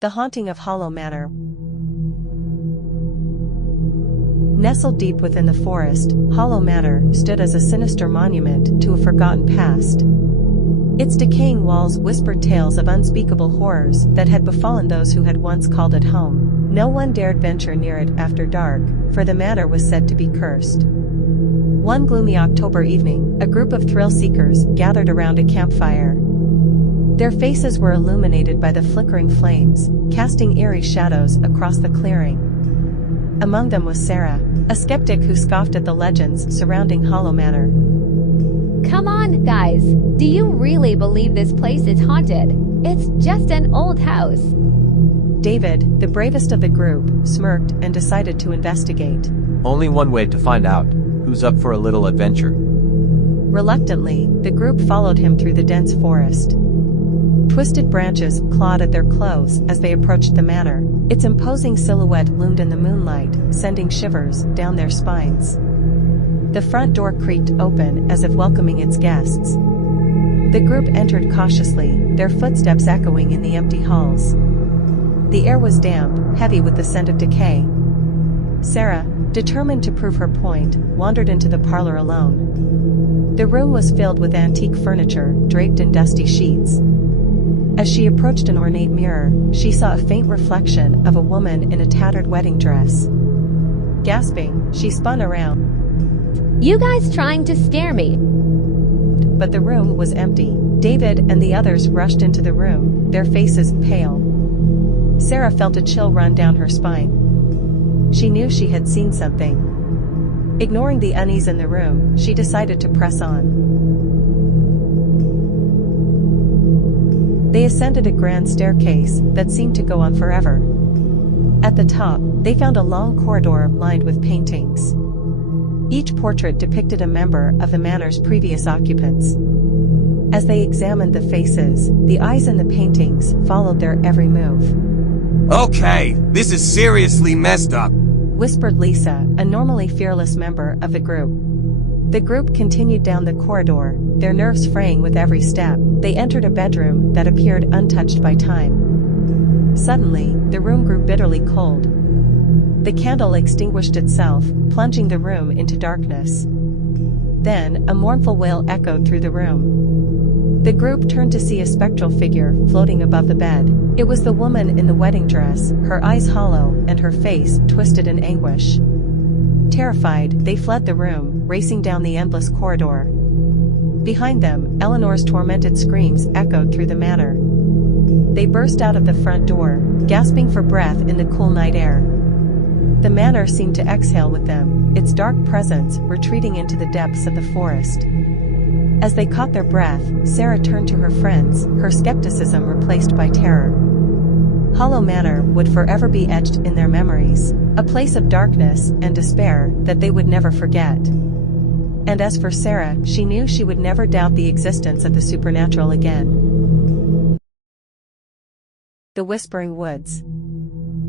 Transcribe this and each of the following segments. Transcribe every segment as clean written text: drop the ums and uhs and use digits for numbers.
The Haunting of Hollow Manor. Nestled deep within the forest, Hollow Manor stood as a sinister monument to a forgotten past. Its decaying walls whispered tales of unspeakable horrors that had befallen those who had once called it home. No one dared venture near it after dark, for the manor was said to be cursed. One gloomy October evening, a group of thrill-seekers gathered around a campfire. Their faces were illuminated by the flickering flames, casting eerie shadows across the clearing. Among them was Sarah, a skeptic who scoffed at the legends surrounding Hollow Manor. Come on, guys, do you really believe this place is haunted? It's just an old house. David, the bravest of the group, smirked and decided to investigate. Only one way to find out. Who's up for a little adventure? Reluctantly, the group followed him through the dense forest. Twisted branches clawed at their clothes as they approached the manor. Its imposing silhouette loomed in the moonlight, sending shivers down their spines. The front door creaked open as if welcoming its guests. The group entered cautiously, their footsteps echoing in the empty halls. The air was damp, heavy with the scent of decay. Sarah, determined to prove her point, wandered into the parlor alone. The room was filled with antique furniture, draped in dusty sheets. As she approached an ornate mirror, she saw a faint reflection of a woman in a tattered wedding dress. Gasping, she spun around. You guys trying to scare me? But the room was empty. David and the others rushed into the room, their faces pale. Sarah felt a chill run down her spine. She knew she had seen something. Ignoring the unease in the room, she decided to press on. They ascended a grand staircase that seemed to go on forever. At the top, they found a long corridor lined with paintings. Each portrait depicted a member of the manor's previous occupants. As they examined the faces, the eyes in the paintings followed their every move. Okay, this is seriously messed up, whispered Lisa, a normally fearless member of the group. The group continued down the corridor, their nerves fraying with every step. They entered a bedroom that appeared untouched by time. Suddenly, the room grew bitterly cold. The candle extinguished itself, plunging the room into darkness. Then, a mournful wail echoed through the room. The group turned to see a spectral figure floating above the bed. It was the woman in the wedding dress, her eyes hollow and her face twisted in anguish. Terrified, they fled the room, racing down the endless corridor. Behind them, Eleanor's tormented screams echoed through the manor. They burst out of the front door, gasping for breath in the cool night air. The manor seemed to exhale with them, its dark presence retreating into the depths of the forest. As they caught their breath, Sarah turned to her friends, her skepticism replaced by terror. Hollow Manor would forever be etched in their memories, a place of darkness and despair that they would never forget. And as for Sarah, she knew she would never doubt the existence of the supernatural again. The Whispering Woods.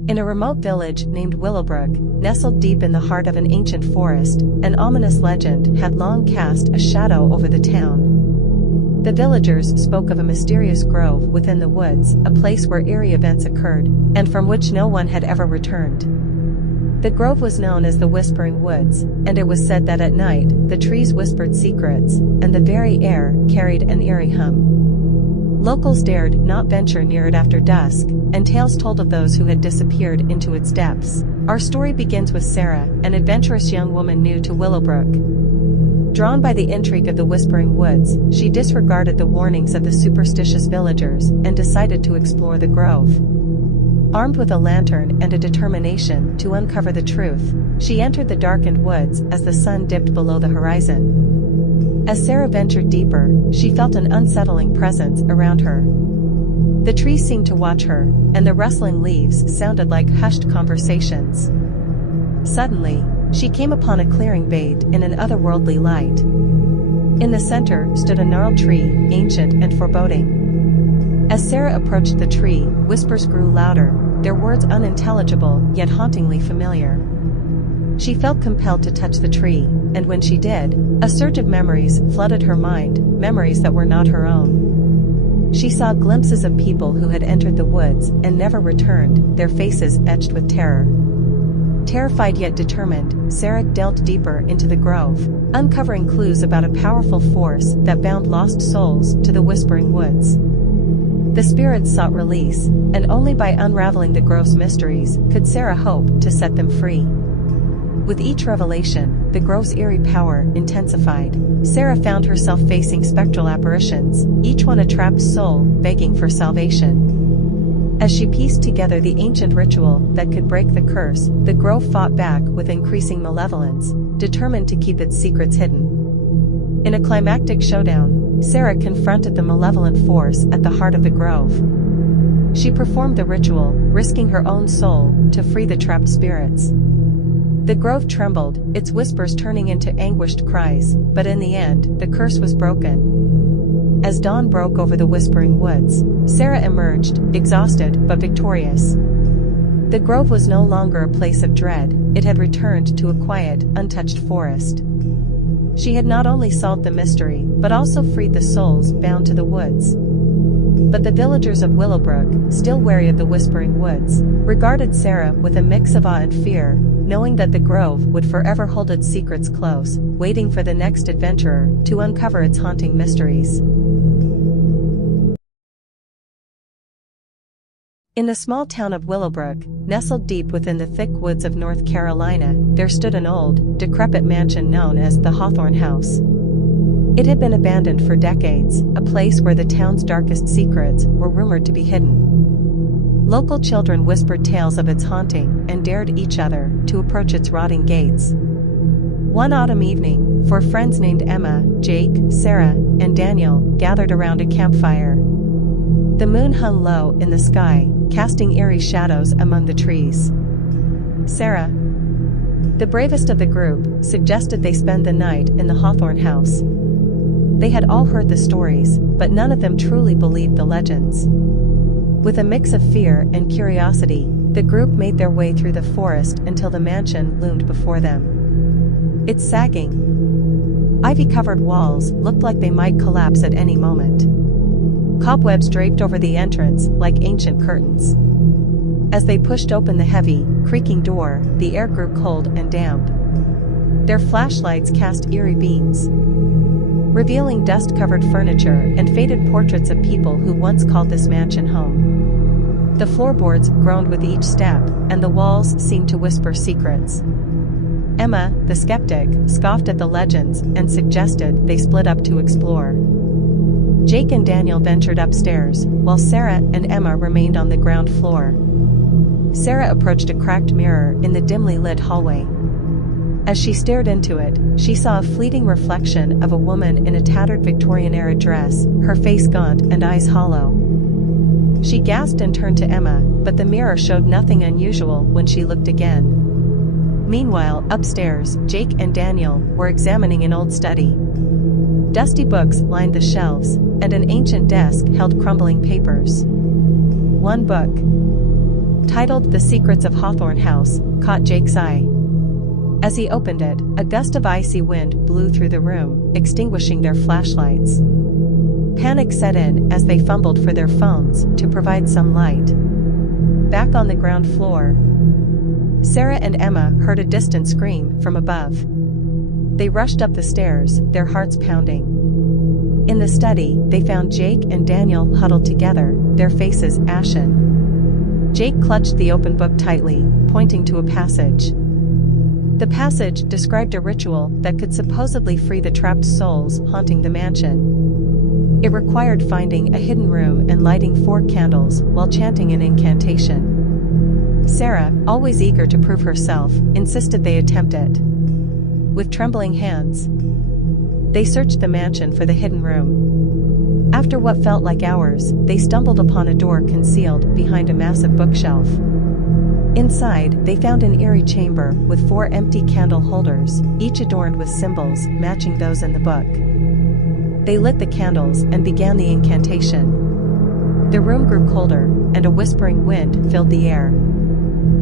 In a remote village named Willowbrook, nestled deep in the heart of an ancient forest, an ominous legend had long cast a shadow over the town. The villagers spoke of a mysterious grove within the woods, a place where eerie events occurred, and from which no one had ever returned. The grove was known as the Whispering Woods, and it was said that at night, the trees whispered secrets, and the very air carried an eerie hum. Locals dared not venture near it after dusk, and tales told of those who had disappeared into its depths. Our story begins with Sarah, an adventurous young woman new to Willowbrook. Drawn by the intrigue of the Whispering Woods, she disregarded the warnings of the superstitious villagers and decided to explore the grove. Armed with a lantern and a determination to uncover the truth, she entered the darkened woods as the sun dipped below the horizon. As Sarah ventured deeper, she felt an unsettling presence around her. The trees seemed to watch her, and the rustling leaves sounded like hushed conversations. Suddenly, she came upon a clearing bathed in an otherworldly light. In the center stood a gnarled tree, ancient and foreboding. As Sarah approached the tree, whispers grew louder, their words unintelligible yet hauntingly familiar. She felt compelled to touch the tree, and when she did, a surge of memories flooded her mind, memories that were not her own. She saw glimpses of people who had entered the woods and never returned, their faces etched with terror. Terrified yet determined, Sarah delved deeper into the grove, uncovering clues about a powerful force that bound lost souls to the Whispering Woods. The spirits sought release, and only by unraveling the grove's mysteries could Sarah hope to set them free. With each revelation, the grove's eerie power intensified. Sarah found herself facing spectral apparitions, each one a trapped soul begging for salvation. As she pieced together the ancient ritual that could break the curse, the grove fought back with increasing malevolence, determined to keep its secrets hidden. In a climactic showdown, Sarah confronted the malevolent force at the heart of the grove. She performed the ritual, risking her own soul to free the trapped spirits. The grove trembled, its whispers turning into anguished cries, but in the end, the curse was broken. As dawn broke over the Whispering Woods, Sarah emerged, exhausted but victorious. The grove was no longer a place of dread, it had returned to a quiet, untouched forest. She had not only solved the mystery, but also freed the souls bound to the woods. But the villagers of Willowbrook, still wary of the Whispering Woods, regarded Sarah with a mix of awe and fear, knowing that the grove would forever hold its secrets close, waiting for the next adventurer to uncover its haunting mysteries. In the small town of Willowbrook, nestled deep within the thick woods of North Carolina, there stood an old, decrepit mansion known as the Hawthorne House. It had been abandoned for decades, a place where the town's darkest secrets were rumored to be hidden. Local children whispered tales of its haunting and dared each other to approach its rotting gates. One autumn evening, four friends named Emma, Jake, Sarah, and Daniel gathered around a campfire. The moon hung low in the sky, casting eerie shadows among the trees. Sarah, the bravest of the group, suggested they spend the night in the Hawthorne House. They had all heard the stories, but none of them truly believed the legends. With a mix of fear and curiosity, the group made their way through the forest until the mansion loomed before them. Its sagging, ivy-covered walls looked like they might collapse at any moment. Cobwebs draped over the entrance like ancient curtains. As they pushed open the heavy, creaking door, the air grew cold and damp. Their flashlights cast eerie beams, revealing dust-covered furniture and faded portraits of people who once called this mansion home. The floorboards groaned with each step, and the walls seemed to whisper secrets. Emma, the skeptic, scoffed at the legends and suggested they split up to explore. Jake and Daniel ventured upstairs, while Sarah and Emma remained on the ground floor. Sarah approached a cracked mirror in the dimly lit hallway. As she stared into it, she saw a fleeting reflection of a woman in a tattered Victorian-era dress, her face gaunt and eyes hollow. She gasped and turned to Emma, but the mirror showed nothing unusual when she looked again. Meanwhile, upstairs, Jake and Daniel were examining an old study. Dusty books lined the shelves, and an ancient desk held crumbling papers. One book, titled The Secrets of Hawthorne House, caught Jake's eye. As he opened it, a gust of icy wind blew through the room, extinguishing their flashlights. Panic set in as they fumbled for their phones to provide some light. Back on the ground floor, Sarah and Emma heard a distant scream from above. They rushed up the stairs, their hearts pounding. In the study, they found Jake and Daniel huddled together, their faces ashen. Jake clutched the open book tightly, pointing to a passage. The passage described a ritual that could supposedly free the trapped souls haunting the mansion. It required finding a hidden room and lighting 4 candles while chanting an incantation. Sarah, always eager to prove herself, insisted they attempt it. With trembling hands, they searched the mansion for the hidden room. After what felt like hours, they stumbled upon a door concealed behind a massive bookshelf. Inside, they found an eerie chamber with 4 empty candle holders, each adorned with symbols matching those in the book. They lit the candles and began the incantation. The room grew colder, and a whispering wind filled the air.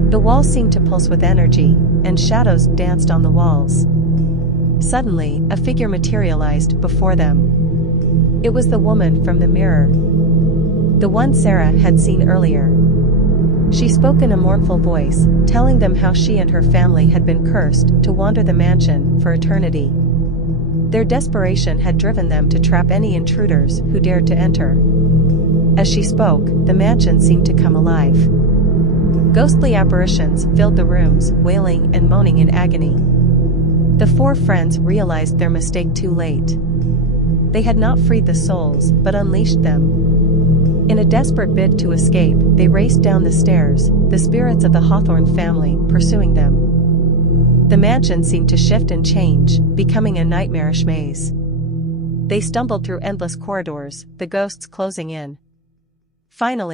The walls seemed to pulse with energy, and shadows danced on the walls. Suddenly, a figure materialized before them. It was the woman from the mirror. the one Sarah had seen earlier. She spoke in a mournful voice, telling them how she and her family had been cursed to wander the mansion for eternity. Their desperation had driven them to trap any intruders who dared to enter. As she spoke, the mansion seemed to come alive. Ghostly apparitions filled the rooms, wailing and moaning in agony. The four friends realized their mistake too late. They had not freed the souls, but unleashed them. In a desperate bid to escape, they raced down the stairs, the spirits of the Hawthorne family pursuing them. The mansion seemed to shift and change, becoming a nightmarish maze. They stumbled through endless corridors, the ghosts closing in. Finally,